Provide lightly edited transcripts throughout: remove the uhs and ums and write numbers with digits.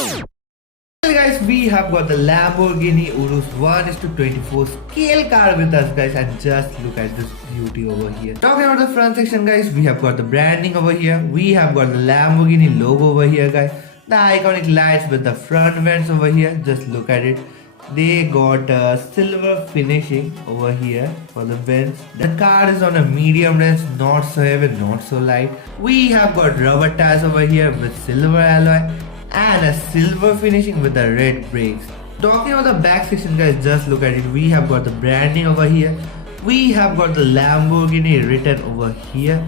Well guys, we have got the Lamborghini Urus 1:24 scale car with us guys, and just look at this beauty over here. Talking about the front section guys, we have got the branding over here, we have got the Lamborghini logo over here guys, the iconic lights with the front vents over here, just look at it. They got silver finishing over here for the vents. The car is on a medium range, not so heavy, not so light. We have got rubber tires over here with silver alloy and a silver finishing with the red brakes. Talking about the back section guys, just look at it. We have got the branding over here, we have got the Lamborghini written over here,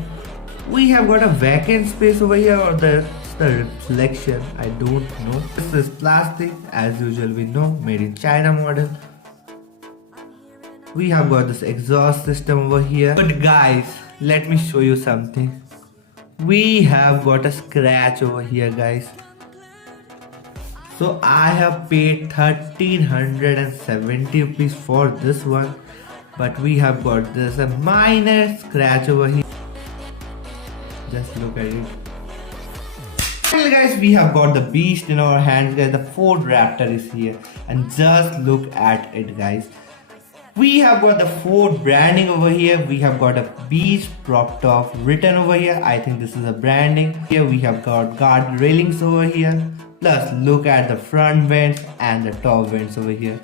we have got a vacant space over here, or the reflection, I don't know. This is plastic as usual, we know, made in China model. We have got this exhaust system over here, but guys, let me show you something. We have got a scratch over here guys. So I have paid 1370 rupees for this one, but we have got this a minor scratch over here. Just look at it. Well guys, we have got the beast in our hands guys. The Ford Raptor is here, and just look at it guys. We have got the Ford branding over here, we have got a beast propped off written over here. I think this is a branding. Here we have got guard railings over here. Plus look at the front vents and the top vents over here.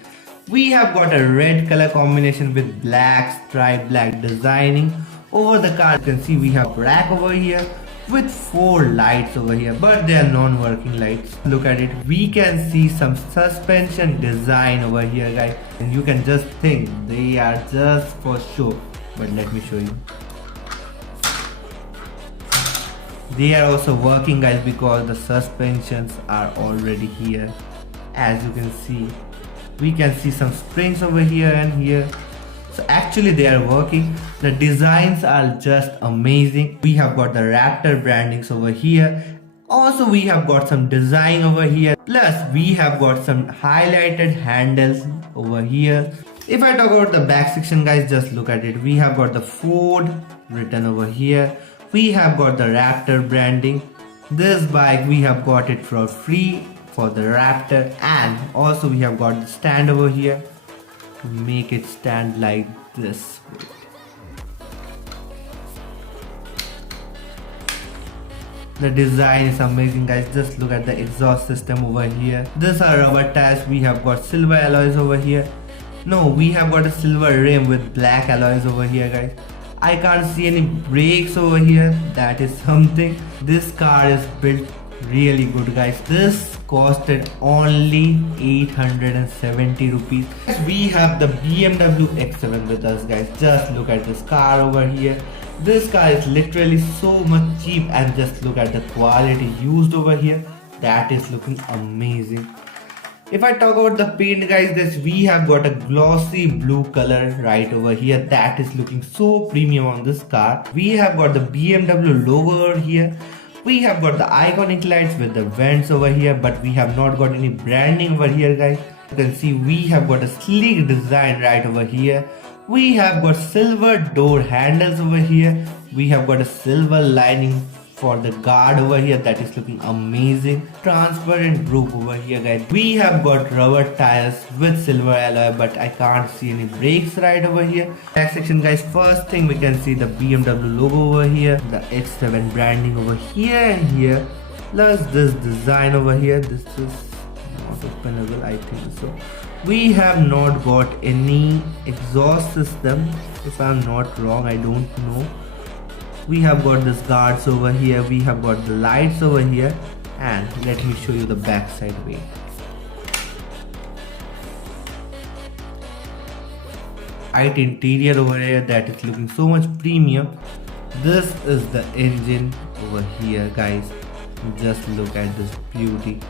We have got a red color combination with black stripe black designing over the car. You can see we have black over here with 4 lights over here, but they are non-working lights. Look at it, we can see some suspension design over here guys, and you can just think they are just for show, but let me show you. They are also working guys, because the suspensions are already here. As you can see, we can see some springs over here and here. So actually they are working. The designs are just amazing. We have got the Raptor brandings over here. Also we have got some design over here. Plus we have got some highlighted handles over here. If I talk about the back section guys, just look at it. We have got the Ford written over here. We have got the Raptor branding. This bike we have got it for free for the Raptor, and also we have got the stand over here to make it stand like this. The design is amazing guys. Just look at the exhaust system over here. These are rubber tires. We have got silver alloys over here. No, we have got a silver rim with black alloys over here guys. I can't see any brakes over here. That is something. This car is built really good guys. This costed only 870 rupees. We have the BMW X7 with us guys. Just look at this car over here. This car is literally so much cheap, and just look at the quality used over here. That is looking amazing. If I talk about the paint guys, we have got a glossy blue color right over here. That is looking so premium on this car. We have got the BMW logo over here. We have got the iconic lights with the vents over here, but we have not got any branding over here guys. You can see we have got a sleek design right over here. We have got silver door handles over here. We have got a silver lining for the guard over here. That is looking amazing. Transparent roof over here guys. We have got rubber tires with silver alloy, but I can't see any brakes right over here. Back section guys, first thing we can see the BMW logo over here, the X7 branding over here and here, plus this design over here. This is not openable, I think so. We have not got any exhaust system, if I'm not wrong, I don't know. We have got this guards over here, we have got the lights over here, and let me show you the back side way. White interior over here, that is looking so much premium. This is the engine over here guys. Just look at this beauty.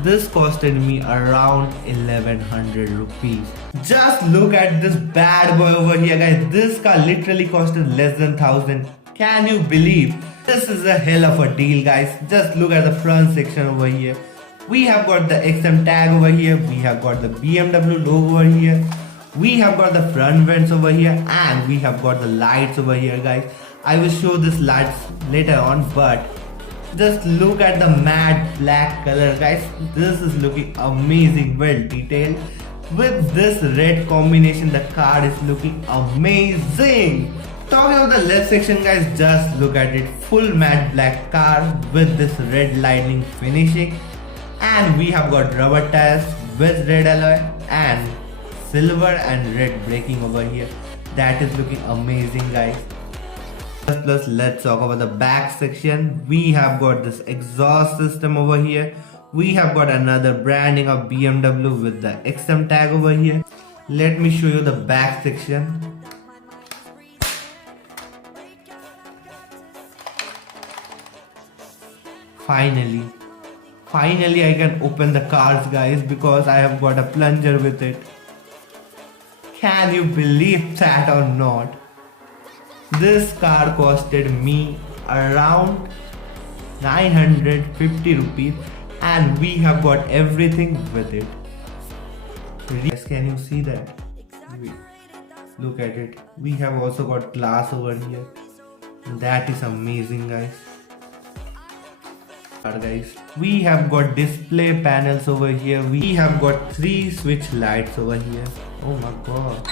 This costed me around 1100 rupees. Just look at this bad boy over here guys. This car literally costed less than 1000. Can you believe? This is a hell of a deal guys. Just look at the front section over here. We have got the XM tag over here. We have got the BMW logo over here. We have got the front vents over here, and we have got the lights over here guys. I will show this lights later on, but Just look at the matte black color, guys. This is looking amazing, well detailed. With this red combination, the car is looking amazing. Talking about the left section, guys, just look at it. Full matte black car with this red lightning finishing. And we have got rubber tires with red alloy and silver and red braking over here. That is looking amazing, guys. Plus, let's talk about the back section. We have got this exhaust system over here. We have got another branding of BMW with the XM tag over here. Let me show you the back section. Finally I can open the cars, guys, because I have got a plunger with it. Can you believe that or not? This car costed me around 950 rupees and we have got everything with it. Guys, can you see that? Look at it. We have also got glass over here. That is amazing, guys. We have got display panels over here. We have got 3 switch lights over here. Oh my god.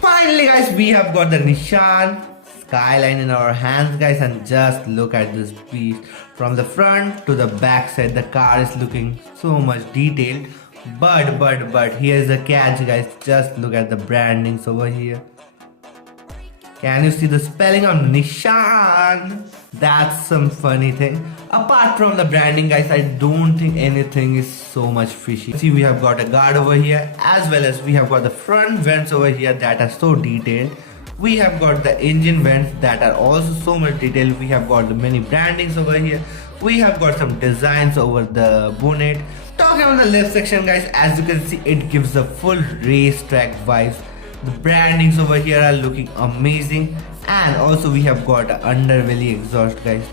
Finally, guys, we have got the Nissan Skyline in our hands, guys, and just look at this beast. From the front to the back side, the car is looking so much detailed. But here's the catch, guys. Just look at the brandings over here. Can you see the spelling of Nissan? That's some funny thing. Apart from the branding, guys, I don't think anything is so much fishy. See, we have got a guard over here, as well as we have got the front vents over here that are so detailed. We have got the engine vents that are also so much detailed. We have got the many brandings over here. We have got some designs over the bonnet. Talking about the left section, guys, as you can see, it gives a full racetrack vibes. The brandings over here are looking amazing, and also we have got an underbelly exhaust, guys.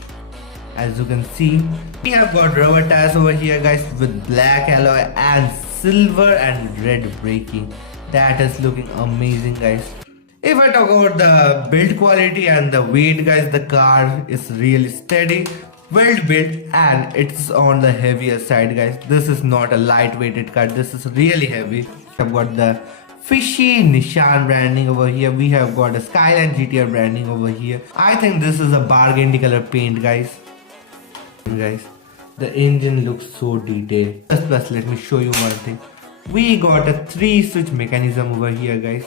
As you can see, we have got rubber tires over here, guys, with black alloy and silver and red braking. That is looking amazing, guys. If I talk about the build quality and the weight, guys, the car is really steady, well built, and it's on the heavier side, guys. This is not a lightweighted car. This is really heavy. I've got the fishy Nissan branding over here. We have got a Skyline GTR branding over here. I think this is a burgundy color paint, guys. The engine looks so detailed. Plus, let me show you one thing. We got a 3-switch mechanism over here, guys.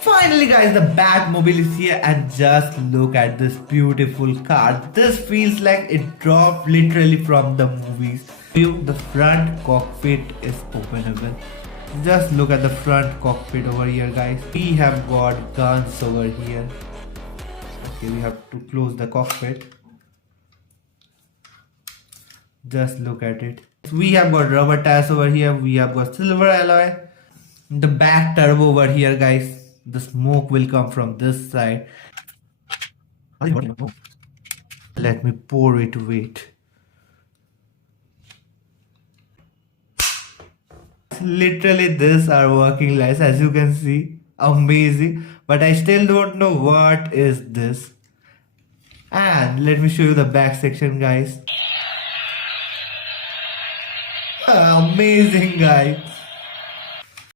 Finally, guys, the Batmobile is here, and just look at this beautiful car. This feels like it dropped literally from the movies. The front cockpit is openable. Just look at the front cockpit over here, guys. We have got guns over here. Okay, we have to close the cockpit. Just look at it. We have got rubber tires over here. We have got silver alloy. The back turbo over here, guys. The smoke will come from this side. Let me pour it. Wait. Literally, these are working lights, as you can see. Amazing. But I still don't know what is this. And let me show you the back section, guys. Amazing, guys.